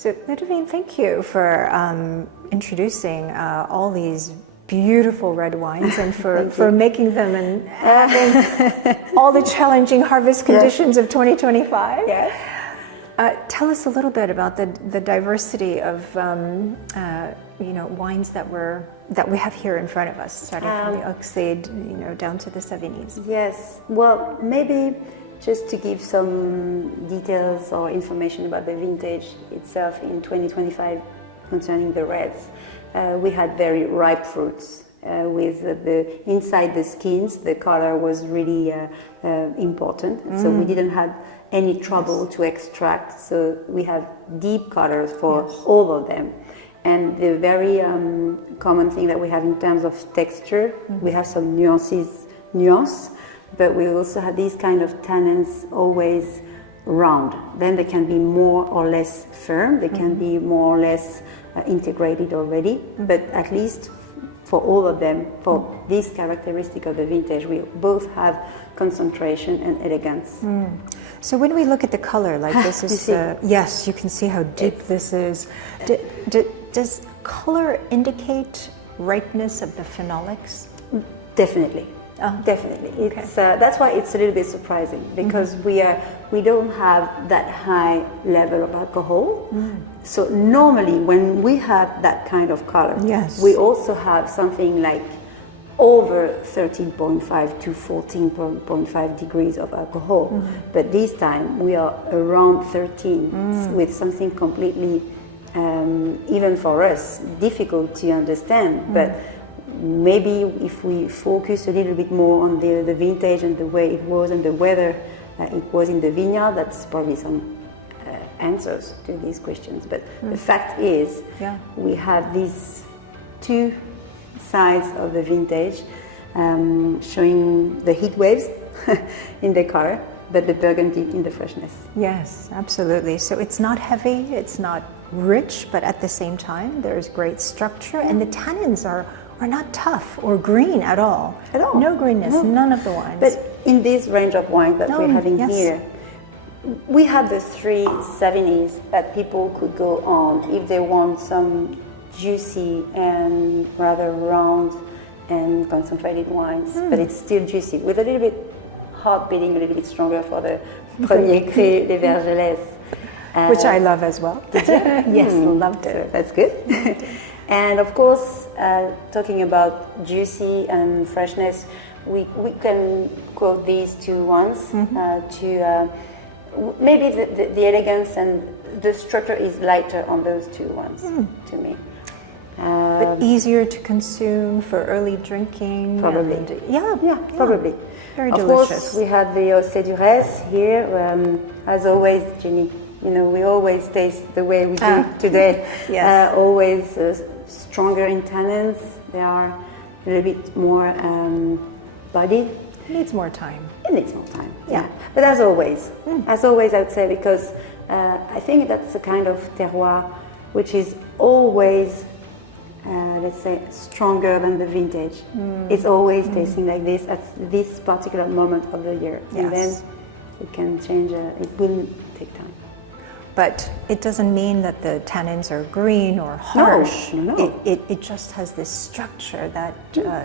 So, Ludovine, thank you for introducing all these beautiful red wines and for making them and having all the challenging harvest conditions of 2025. Yes. Tell us a little bit about the diversity of wines that we have here in front of us, starting from the Oxide, down to the Savignys. Yes. Well, maybe just to give some details or information about the vintage itself in 2025 concerning the reds. We had very ripe fruits with the inside the skins. The color was really important, so we didn't have any trouble to extract. So we have deep colors for all of them. And the very common thing that we have in terms of texture, we have some nuance, but we also have these kind of tannins always round. Then they can be more or less firm, they can be more or less integrated already, but at least for all of them, for this characteristic of the vintage, we both have concentration and elegance. So when we look at the color, like this is, yes, you can see how deep this is. Does color indicate ripeness of the phenolics? Definitely. Definitely. Okay. It's that's why it's a little bit surprising, because we don't have that high level of alcohol. So normally when we have that kind of color, we also have something like over 13.5 to 14.5 degrees of alcohol. But this time we are around 13 with something completely, even for us, difficult to understand. But maybe if we focus a little bit more on the vintage and the way it was and the weather it was in the vineyard, that's probably some answers to these questions. But the fact is, we have these two sides of the vintage showing the heat waves in the color, but the burgundy in the freshness. Yes, absolutely. So it's not heavy, it's not rich, but at the same time there's great structure, and the tannins are not tough or green at all. At all. No greenness, none of the wines. But in this range of wine that we're having here, we have the three Savignys that people could go on if they want some juicy and rather round and concentrated wines, but it's still juicy, with a little bit heart beating a little bit stronger for the Premier Cru des Vergelès. Which I love as well. Did you? Yes, loved it. So that's good. And of course, talking about juicy and freshness, we can quote these two ones to maybe the elegance and the structure is lighter on those two ones to me. But easier to consume for early drinking. Probably. And, probably. Very of delicious. Course, we have the Océdurès here. As always, Jenny, we always taste the way we do today. Yes. Always stronger in tannins. They are a little bit more bodied. It needs more time. It needs more time. Yeah. But as always, I would say, because I think that's a kind of terroir which is always, let's say, stronger than the vintage. It's always tasting like this at this particular moment of the year. And then it can change, it will take time. But it doesn't mean that the tannins are green or harsh. No. It just has this structure that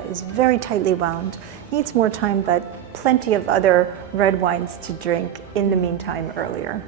is very tightly wound. Needs more time, but plenty of other red wines to drink in the meantime earlier.